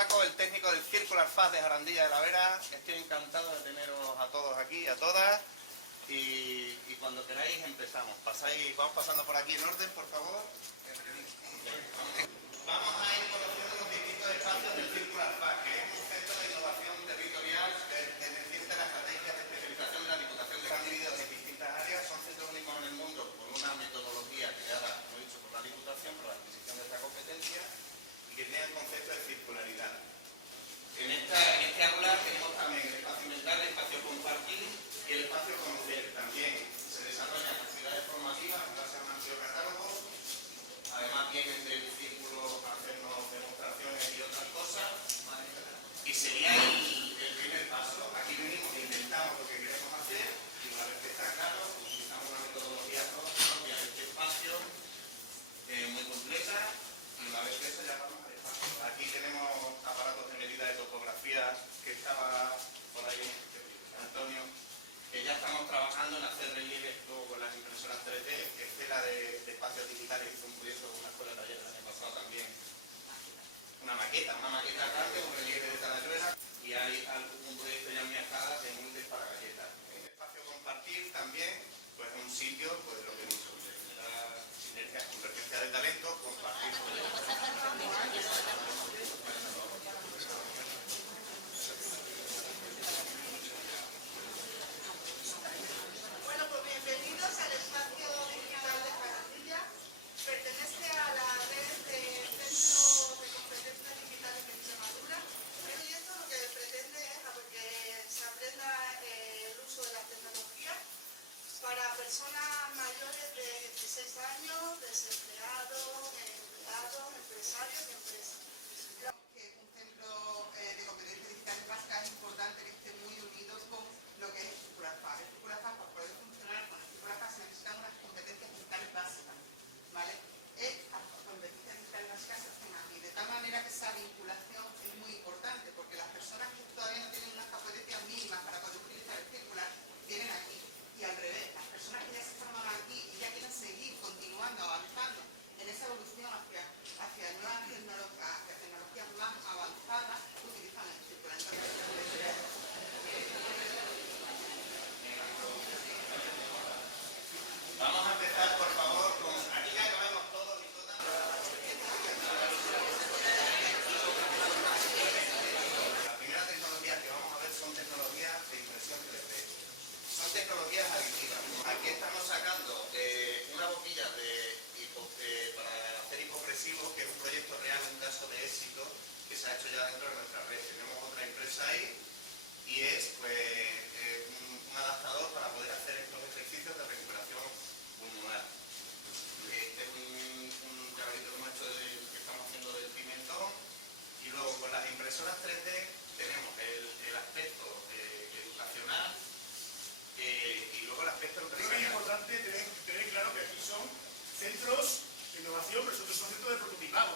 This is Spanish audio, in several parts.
Paco, el técnico del Circular FAS de Jarandilla de la Vera. Estoy encantado de teneros a todos aquí, a todas. Y cuando queráis empezamos. Vamos pasando por aquí en orden, por favor. Vamos a ir conociendo los distintos espacios del Circular FAS, que es un centro de innovación territorial perteneciente a la estrategia de especialización de la Diputación, que están divididos en distintas áreas. Son centros únicos en el mundo por una metodología creada, como he dicho, por la Diputación, por la adquisición de esta competencia, y que tiene el concepto de circularidad. En este aula tenemos también el espacio mental, el espacio compartir y el espacio conocer. También se desarrollan actividades formativas en base a un amplio catálogo. Además vienen del círculo a hacernos demostraciones y otras cosas. Y sería el primer paso. Aquí venimos e intentamos lo que queremos hacer y una vez que está claro, utilizamos una metodología propia de este espacio muy completa y una vez que eso ya vamos al espacio. Aquí tenemos aparatos de medida de topografía que estaba por ahí Antonio, que ya estamos trabajando en hacer relieves luego con las impresoras 3D. Estela de espacios digitales hizo un proyecto con una escuela de taller el año pasado también. Una maqueta grande, un relieve de Talayuela, y hay un proyecto ya en mi escala de moldes para galletas. En el espacio compartir también, pues un sitio, pues lo que he dicho, de generar sinergias, convergencia de talento, compartir proyectos. Bueno, pues bienvenidos al espacio digital de Jarandilla. Pertenece a la red de Centros de Competencias Digitales de Extremadura. Y esto lo que pretende es que se aprenda el uso de la tecnología para personas mayores de 16 años, desempleados, empleados, empresarios y empresas. Que un centro de competencias digitales básicas es importante que esté muy unido con lo que es el Circular FAS. El Circular FAS, para poder funcionar con el Circular FAS, se necesitan unas competencias digitales básicas, ¿vale? Las competencias digitales básicas se hacen aquí, de tal manera que esa vinculación es muy importante, porque las personas que todavía no tienen unas competencias mínimas para poder utilizar el Circular, vienen aquí. Y al revés, las personas que ya se forman aquí y ya quieren seguir continuando, avanzando en esa evolución hacia nuevas tecnologías más avanzadas, utilizan el Circular. Vamos a empezar, por favor, con... Aquí ya acabamos todos y todas. Las primeras tecnologías que vamos a ver son tecnologías de impresión 3D. Son tecnologías aditivas. Aquí estamos sacando una boquilla para hacer hipopresivos, que es un proyecto real, un caso de éxito que se ha hecho ya dentro de nuestra red. Tenemos otra empresa ahí y es un adaptador para poder hacer estos ejercicios de recuperación pulmonar. Este es un llaverito que hemos hecho que estamos haciendo del pimentón, y luego con las impresoras 3D tenemos el aspecto educacional y luego el aspecto empresarial. Creo que es importante tener claro que aquí son centros de innovación, pero son centros de prototipado.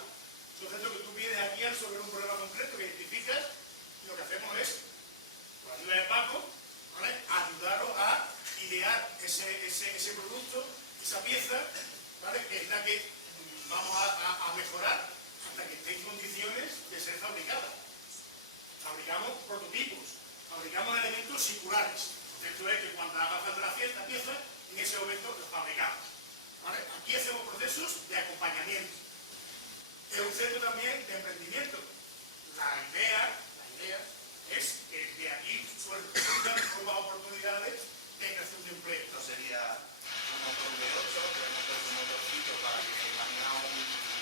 Son centros que tú vienes aquí a resolver un problema concreto que identificas, y lo que hacemos es, con la ayuda de Paco, ¿vale?, ayudaros a idear ese producto, esa pieza, ¿vale?, que es la que vamos a mejorar hasta que esté en condiciones de ser fabricada. Fabricamos prototipos, fabricamos elementos circulares. Esto es que cuando haga falta la pieza, en ese momento lo fabricamos, ¿vale? Aquí hacemos procesos de acompañamiento. Es un centro también de emprendimiento. La idea es que de aquí surjan nuevas oportunidades de creación de empleo. Esto sería un motor V8, pero hemos puesto un motorcito para que se imaginamos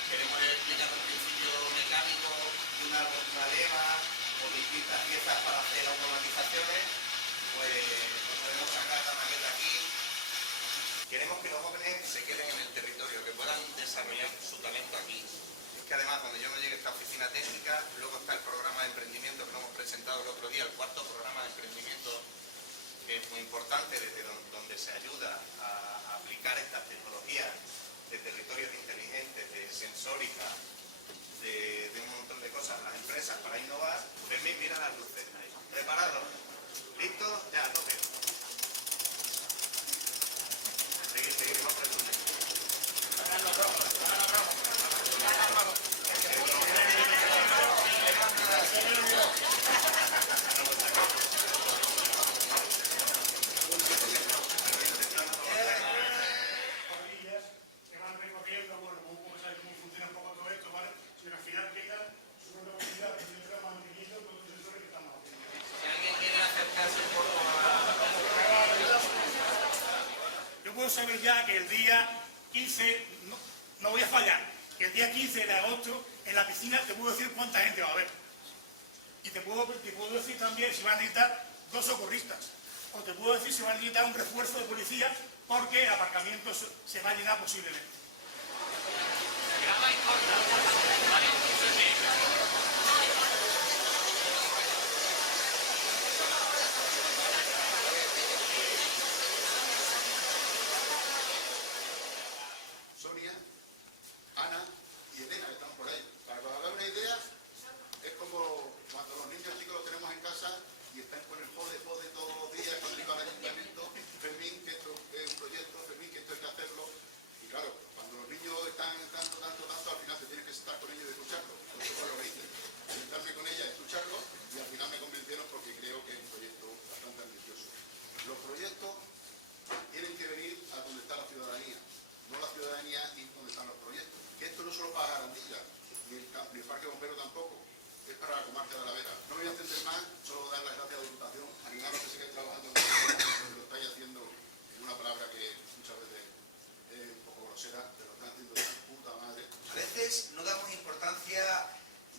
queremos explicar un principio mecánico de una leva o distintas piezas para hacer automatizaciones, pues podemos sacar la maqueta aquí. Queremos que los jóvenes se queden en el territorio, que puedan desarrollar su talento aquí. Es que además, cuando yo me llegue a esta oficina técnica, luego está el programa de emprendimiento que lo hemos presentado el otro día, el cuarto programa de emprendimiento, que es muy importante, desde donde se ayuda a aplicar estas tecnologías de territorios inteligentes, de sensórica, de un montón de cosas, las empresas para innovar. Fermín, mira las luces. ¿Preparados? ¿Listos? Ya, a tope. Seguir, vamos a resumir. Hagan los rojos. saber ya que el día 15, no voy a fallar, que el día 15 de agosto en la piscina te puedo decir cuánta gente va a haber. Y te puedo decir también si van a necesitar 2 socorristas. O te puedo decir si van a necesitar un refuerzo de policía porque el aparcamiento se va a llenar posiblemente. Graba y corta. Vale, eso es bien. Sonia, Ana y Elena, que están por ahí. Para que os hagáis una idea, es como cuando los niños chicos los tenemos en casa y están con el jode todos los días cuando iban al ayuntamiento. Fermín, que esto es un proyecto, Fermín, que esto hay que hacerlo. Y claro, cuando los niños están tanto, al final te tienes que sentar con ellos y escucharlos. Eso fue lo que hice. Sentarme con ella, escucharlos y al final me convencieron porque creo que es un proyecto bastante ambicioso. Los proyectos tienen que venir a donde está la ciudadanía, no la ciudadanía ir donde están los proyectos. Que esto no es solo para Garandilla, ni el Parque Bombero tampoco, es para la comarca de la Vera. No me voy a extender más, solo dar las gracias a la Diputación, animaros a que sigáis trabajando en porque lo estáis haciendo en una palabra que muchas veces es un poco grosera, pero lo están haciendo de puta madre. A veces no damos importancia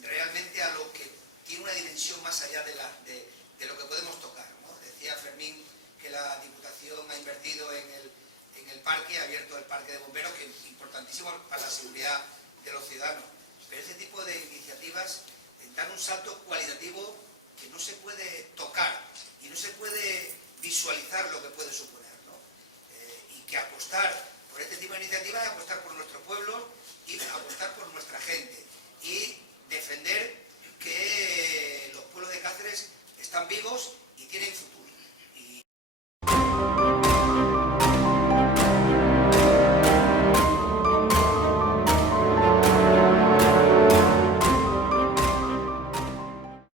realmente a lo que tiene una dimensión más allá de lo que podemos tocar, ¿no? Decía Fermín que la Diputación ha invertido en el parque, ha abierto el parque de bomberos, que es importantísimo para la seguridad de los ciudadanos. Pero ese tipo de iniciativas dan un salto cualitativo que no se puede tocar y no se puede visualizar lo que puede suponer.